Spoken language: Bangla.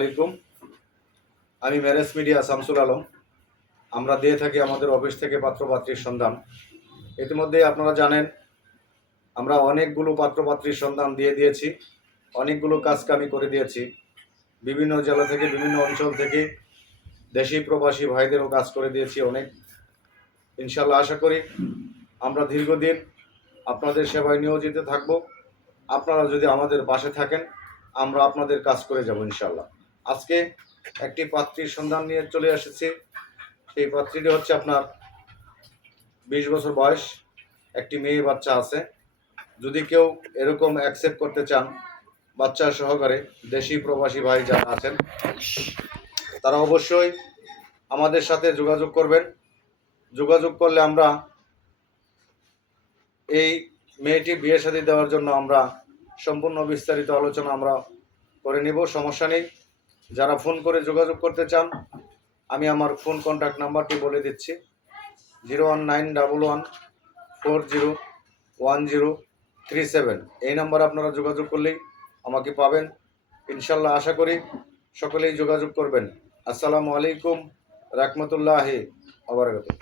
আলাইকুম। আমি ম্যারেজ মিডিয়া শামসুল আলম। আমরা দিয়ে থাকি আমাদের অফিস থেকে পাত্রপাত্রীর সন্ধান। ইতিমধ্যে আপনারা জানেন, আমরা অনেকগুলো পাত্রপাত্রীর সন্ধান দিয়ে দিয়েছি, অনেকগুলো কাজকে আমি করে দিয়েছি। বিভিন্ন জেলা থেকে, বিভিন্ন অঞ্চল থেকে দেশি প্রবাসী ভাইদেরও কাজ করে দিয়েছি অনেক। ইনশাল্লাহ আশা করি আমরা দীর্ঘদিন আপনাদের সেবায় নিয়োজিত থাকব। আপনারা যদি আমাদের পাশে থাকেন, আমরা আপনাদের কাজ করে যাব ইনশাল্লাহ আজকে একটি পাত্রীর সন্ধান নিয়ে চলে এসেছি। সেই পাত্রীটি হচ্ছে আপনার বিশ বছর বয়স, একটি মেয়ে, বাচ্চা আছে। যদি কেউ এরকম অ্যাকসেপ্ট করতে চান, বাচ্চা সহকারে দেশি প্রবাসী ভাই যারা আছেন, তারা অবশ্যই আমাদের সাথে যোগাযোগ করবেন। যোগাযোগ করলে আমরা এই মেয়েটি বিয়ে শাদী দেওয়ার জন্য আমরা সম্পূর্ণ বিস্তারিত আলোচনা আমরা করে নিব, সমস্যা নেই। যারা ফোন করে যোগাযোগ করতে চান, আমি আমার ফোন কন্ট্যাক্ট নাম্বারটি বলে দিচ্ছি। Zero one nine double one four zero one zero three seven. এই নাম্বারে আপনারা যোগাযোগ করলেই আমাকে পাবেন। ইনশাল্লাহ আশা করি সকলেই যোগাযোগ করবেন। আসসালামু আলাইকুম, রাহমাতুল্লাহি আবরাকাতুহ